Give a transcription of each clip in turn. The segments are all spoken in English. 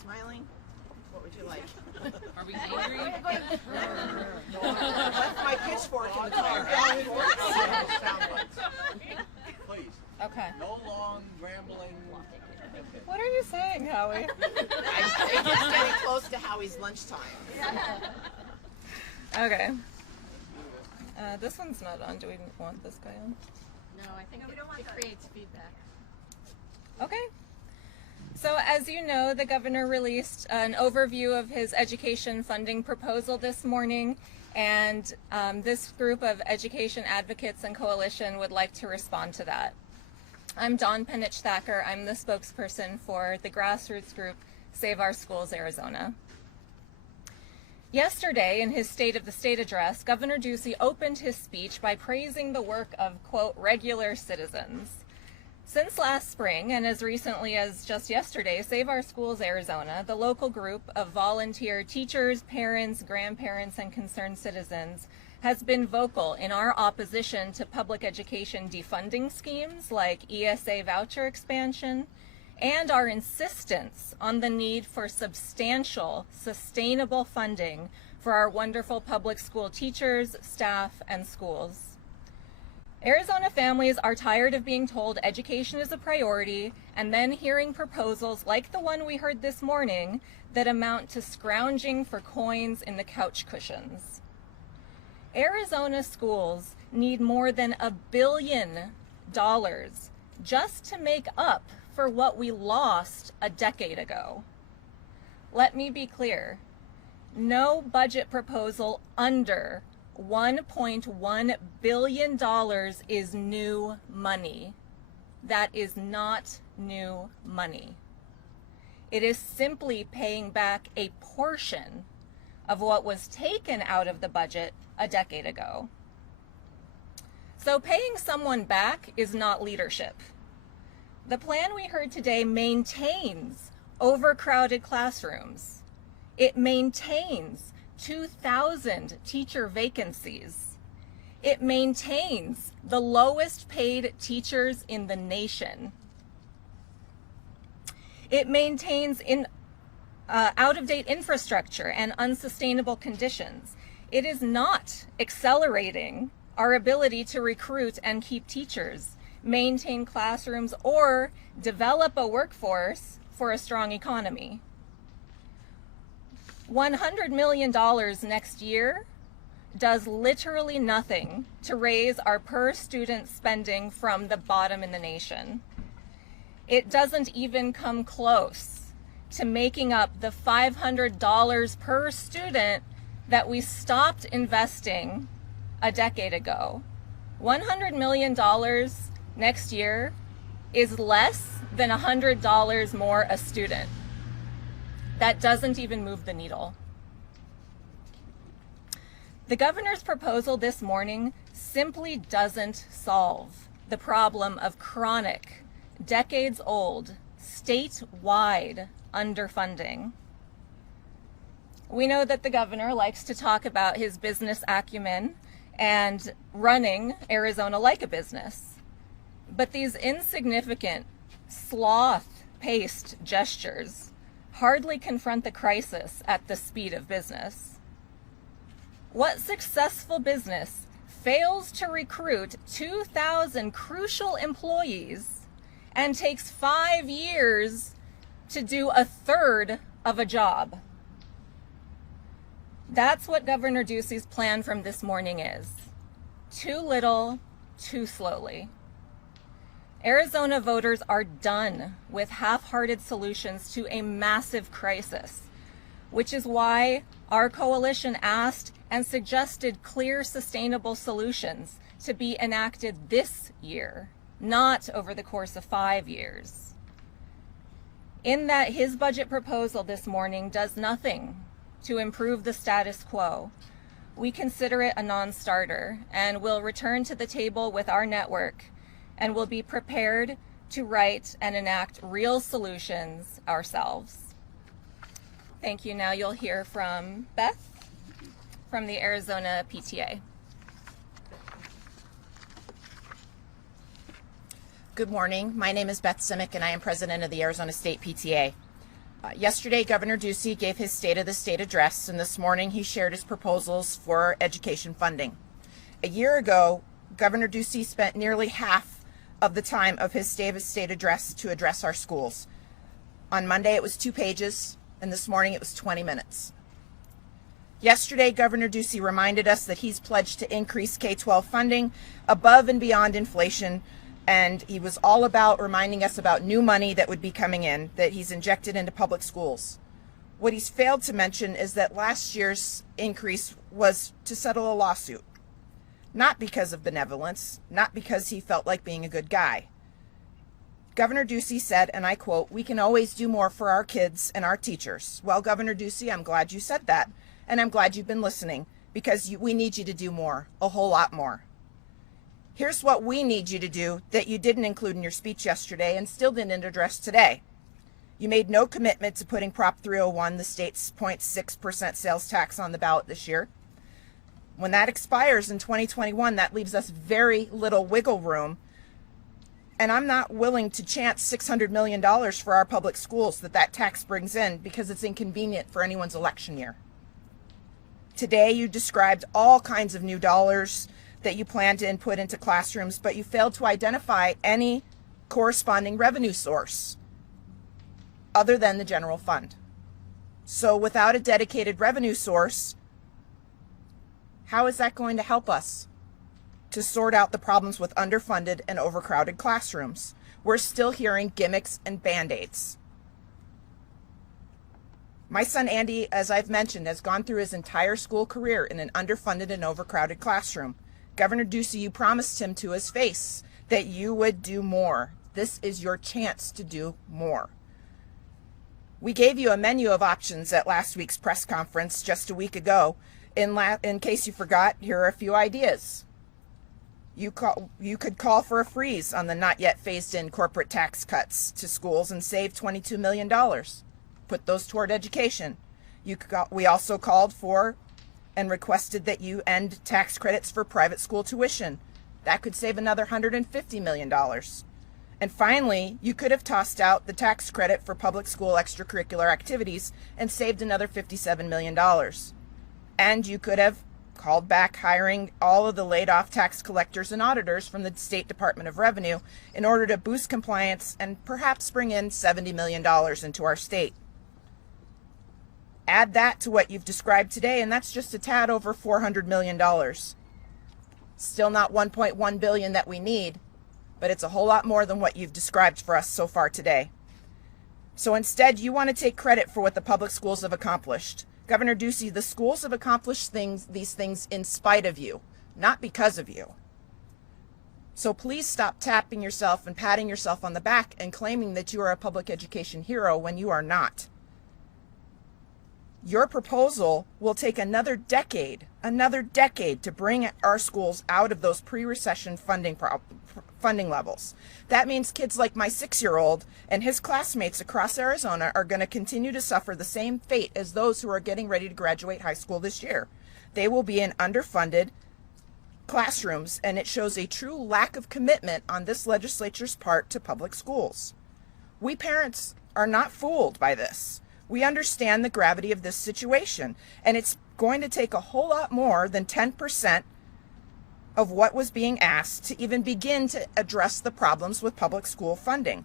Smiling? What would you like? Are we angry? Left my pitchfork in the car. Please. Okay. No long rambling. What are you saying, Howie? I'm just getting close to Howie's lunchtime. Okay. This one's not on. Do we want this guy on? No, I think it creates feedback. Okay. So as you know, the governor released an overview of his education funding proposal this morning, and this group of education advocates and coalition would like to respond to that. I'm Panitch Thakur. I'm the spokesperson for the grassroots group Save Our Schools Arizona. Yesterday, in his State of the State address, Governor Ducey opened his speech by praising the work of, quote, regular citizens. Since last spring, and as recently as just yesterday, Save Our Schools Arizona, the local group of volunteer teachers, parents, grandparents, and concerned citizens, has been vocal in our opposition to public education defunding schemes like ESA voucher expansion, and our insistence on the need for substantial, sustainable funding for our wonderful public school teachers, staff, and schools. Arizona families are tired of being told education is a priority and then hearing proposals like the one we heard this morning that amount to scrounging for coins in the couch cushions. Arizona schools need more than $1 billion just to make up for what we lost a decade ago. Let me be clear, no budget proposal under $1.1 billion is new money. That is not new money. It is simply paying back a portion of what was taken out of the budget a decade ago. So paying someone back is not leadership. The plan we heard today maintains overcrowded classrooms. It maintains 2,000 teacher vacancies. It maintains the lowest paid teachers in the nation. It maintains out-of-date infrastructure and unsustainable conditions. It is not accelerating our ability to recruit and keep teachers, maintain classrooms, or develop a workforce for a strong economy. $100 million next year does literally nothing to raise our per student spending from the bottom in the nation. It doesn't even come close to making up the $500 per student that we stopped investing a decade ago. $100 million next year is less than $100 more a student. That doesn't even move the needle. The governor's proposal this morning simply doesn't solve the problem of chronic, decades-old, statewide underfunding. We know that the governor likes to talk about his business acumen and running Arizona like a business. But these insignificant, sloth-paced gestures hardly confront the crisis at the speed of business. What successful business fails to recruit 2,000 crucial employees and takes 5 years to do a third of a job? That's what Governor Ducey's plan from this morning is. Too little, too slowly. Arizona voters are done with half-hearted solutions to a massive crisis, which is why our coalition asked and suggested clear, sustainable solutions to be enacted this year, not over the course of 5 years. In that his budget proposal this morning does nothing to improve the status quo, we consider it a non-starter and will return to the table with our network and will be prepared to write and enact real solutions ourselves. Thank you. Now you'll hear from Beth from the Arizona PTA. Good morning. My name is Beth Simic and I am president of the Arizona State PTA. Yesterday, Governor Ducey gave his State of the State address, and this morning he shared his proposals for education funding. A year ago, Governor Ducey spent nearly half of the time of his State of the State address to address our schools. On Monday, it was 2 pages, and this morning it was 20 minutes. Yesterday, Governor Ducey reminded us that he's pledged to increase K-12 funding above and beyond inflation, and he was all about reminding us about new money that would be coming in, that he's injected into public schools. What he's failed to mention is that last year's increase was to settle a lawsuit. Not because of benevolence, not because he felt like being a good guy. Governor Ducey said, and I quote, "We can always do more for our kids and our teachers." Well, Governor Ducey, I'm glad you said that, and I'm glad you've been listening, because we need you to do more, a whole lot more. Here's what we need you to do that you didn't include in your speech yesterday and still didn't address today. You made no commitment to putting Prop 301, the state's 0.6% sales tax, on the ballot this year. When that expires in 2021, that leaves us very little wiggle room. And I'm not willing to chance $600 million for our public schools that tax brings in, because it's inconvenient for anyone's election year. Today, you described all kinds of new dollars that you plan to input into classrooms, but you failed to identify any corresponding revenue source other than the general fund. So without a dedicated revenue source, how is that going to help us to sort out the problems with underfunded and overcrowded classrooms? We're still hearing gimmicks and band-aids. My son Andy, as I've mentioned, has gone through his entire school career in an underfunded and overcrowded classroom. Governor Ducey, you promised him to his face that you would do more. This is your chance to do more. We gave you a menu of options at last week's press conference just a week ago. In case you forgot, here are a few ideas. You could call for a freeze on the not yet phased in corporate tax cuts to schools and save $22 million. Put those toward education. We also called for and requested that you end tax credits for private school tuition. That could save another $150 million. And finally, you could have tossed out the tax credit for public school extracurricular activities and saved another $57 million. And you could have called back hiring all of the laid off tax collectors and auditors from the State Department of Revenue in order to boost compliance and perhaps bring in $70 million into our state. Add that to what you've described today, and that's just a tad over $400 million. Still not $1.1 billion that we need, but it's a whole lot more than what you've described for us so far today. So instead, you want to take credit for what the public schools have accomplished. Governor Ducey, the schools have accomplished these things in spite of you, not because of you. So please stop tapping yourself and patting yourself on the back and claiming that you are a public education hero when you are not. Your proposal will take another decade to bring our schools out of those pre-recession funding levels. That means kids like my 6-year-old and his classmates across Arizona are going to continue to suffer the same fate as those who are getting ready to graduate high school this year. They will be in underfunded classrooms, and it shows a true lack of commitment on this legislature's part to public schools. We parents are not fooled by this. We understand the gravity of this situation, and it's going to take a whole lot more than 10% of what was being asked to even begin to address the problems with public school funding.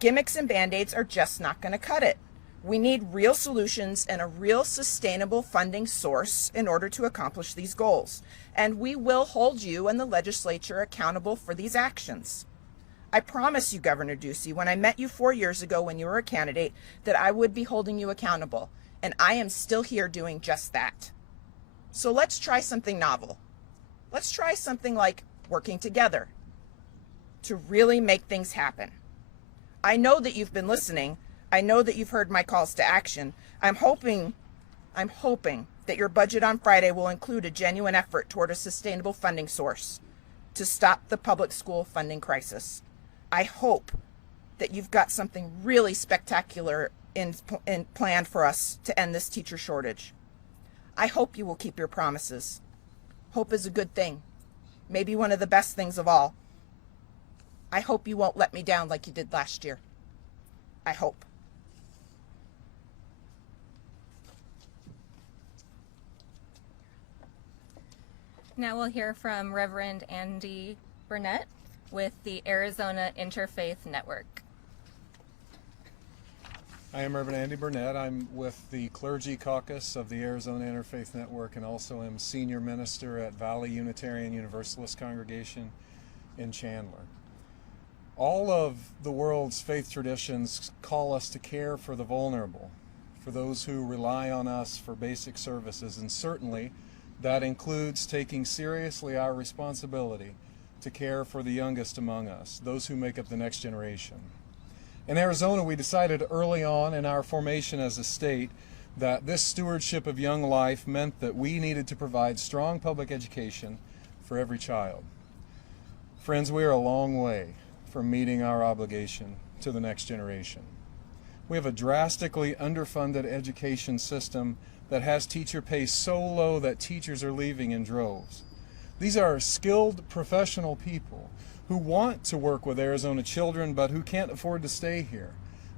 Gimmicks and band-aids are just not going to cut it. We need real solutions and a real sustainable funding source in order to accomplish these goals. And we will hold you and the legislature accountable for these actions. I promise you, Governor Ducey, when I met you 4 years ago when you were a candidate, that I would be holding you accountable. And I am still here doing just that. So let's try something novel. Let's try something like working together to really make things happen. I know that you've been listening. I know that you've heard my calls to action. I'm hoping that your budget on Friday will include a genuine effort toward a sustainable funding source to stop the public school funding crisis. I hope that you've got something really spectacular in planned for us to end this teacher shortage. I hope you will keep your promises. Hope is a good thing, maybe one of the best things of all. I hope you won't let me down like you did last year. I hope. Now we'll hear from Reverend Andy Burnett with the Arizona Interfaith Network. I am Reverend Andy Burnett. I'm with the Clergy Caucus of the Arizona Interfaith Network and also am senior minister at Valley Unitarian Universalist Congregation in Chandler. All of the world's faith traditions call us to care for the vulnerable, for those who rely on us for basic services, and certainly that includes taking seriously our responsibility to care for the youngest among us, those who make up the next generation. In Arizona, we decided early on in our formation as a state that this stewardship of young life meant that we needed to provide strong public education for every child. Friends, we are a long way from meeting our obligation to the next generation. We have a drastically underfunded education system that has teacher pay so low that teachers are leaving in droves. These are skilled professional people who want to work with Arizona children but who can't afford to stay here,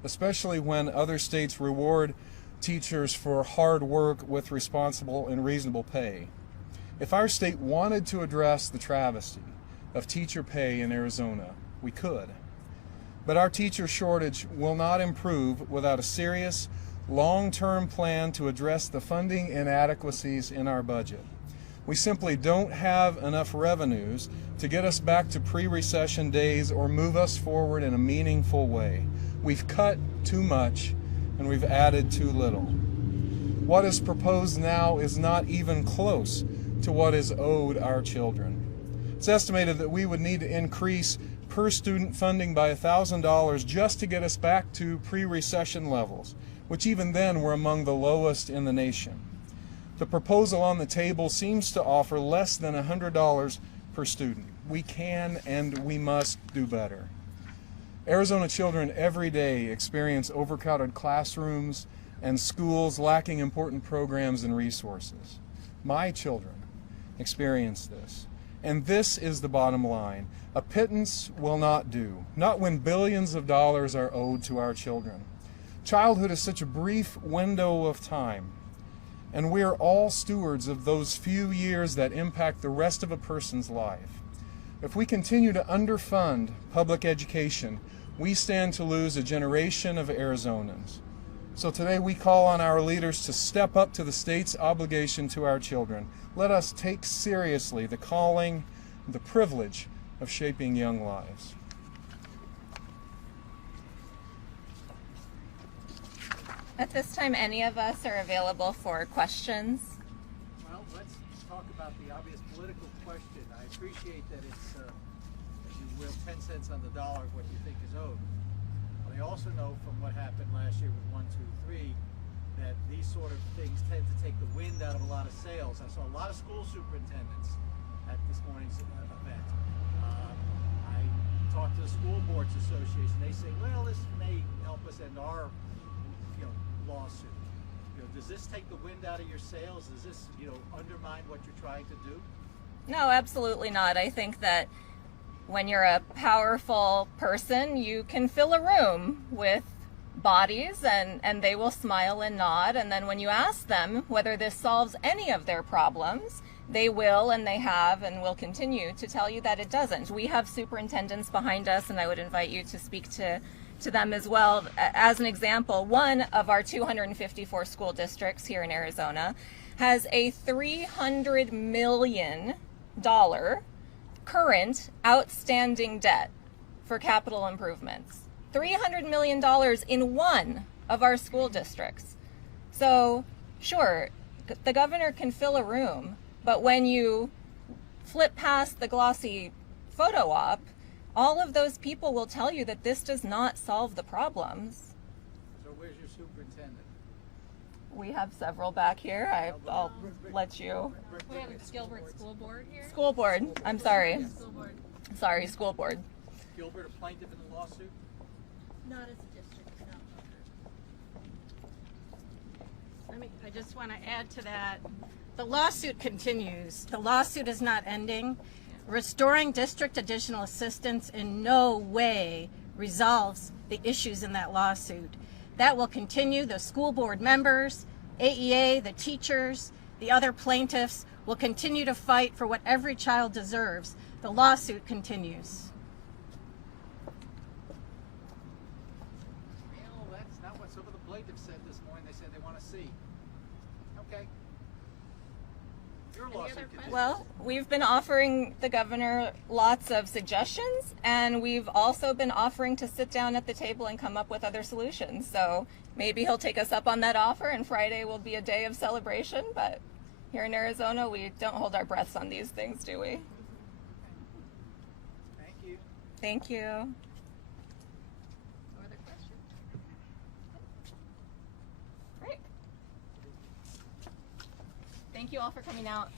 especially when other states reward teachers for hard work with responsible and reasonable pay. If our state wanted to address the travesty of teacher pay in Arizona, we could. But our teacher shortage will not improve without a serious, long-term plan to address the funding inadequacies in our budget. We simply don't have enough revenues to get us back to pre-recession days or move us forward in a meaningful way. We've cut too much and we've added too little. What is proposed now is not even close to what is owed our children. It's estimated that we would need to increase per student funding by $1,000 just to get us back to pre-recession levels, which even then were among the lowest in the nation. The proposal on the table seems to offer less than $100 per student. We can and we must do better. Arizona children every day experience overcrowded classrooms and schools lacking important programs and resources. My children experience this. And this is the bottom line. A pittance will not do, not when billions of dollars are owed to our children. Childhood is such a brief window of time, and we are all stewards of those few years that impact the rest of a person's life. If we continue to underfund public education, we stand to lose a generation of Arizonans. So today we call on our leaders to step up to the state's obligation to our children. Let us take seriously the calling, the privilege of shaping young lives. At this time, any of us are available for questions. Well, let's talk about the obvious political question. I appreciate that it's, if you will, 10 cents on the dollar of what you think is owed. But I also know from what happened last year with 1, 2, 3 that these sort of things tend to take the wind out of a lot of sails. I saw a lot of school superintendents at this morning's event. I talked to the School Boards Association. They say, well, this may help us end our lawsuit. Does this take the wind out of your sails? Does this undermine what you're trying to do? No, absolutely not. I think that when you're a powerful person, you can fill a room with bodies and they will smile and nod, and then when you ask them whether this solves any of their problems, they will and they have and will continue to tell you that it doesn't. We have superintendents behind us, and I would invite you to speak to them as well. As an example, one of our 254 school districts here in Arizona has a $300 million current outstanding debt for capital improvements. $300 million in one of our school districts. So, sure, the governor can fill a room, but when you flip past the glossy photo op, all of those people will tell you that this does not solve the problems. So where's your superintendent? We have several back here. I'll let you. We have a Gilbert School Board here. School board. I'm sorry. School Board. Sorry, school board. Gilbert a plaintiff in the lawsuit? Not as a district, no. I just want to add to that. The lawsuit continues. The lawsuit is not ending. Restoring district additional assistance in no way resolves the issues in that lawsuit. That will continue. The school board members, AEA, the teachers, the other plaintiffs will continue to fight for what every child deserves. The lawsuit continues. Well, that's not what some of the plaintiffs said this morning. They said they want to see. Okay. Your lawsuit continues. Well, we've been offering the governor lots of suggestions, and we've also been offering to sit down at the table and come up with other solutions. So maybe he'll take us up on that offer, and Friday will be a day of celebration. But here in Arizona, we don't hold our breaths on these things, do we? Thank you. Thank you. No other questions? Great. Thank you all for coming out.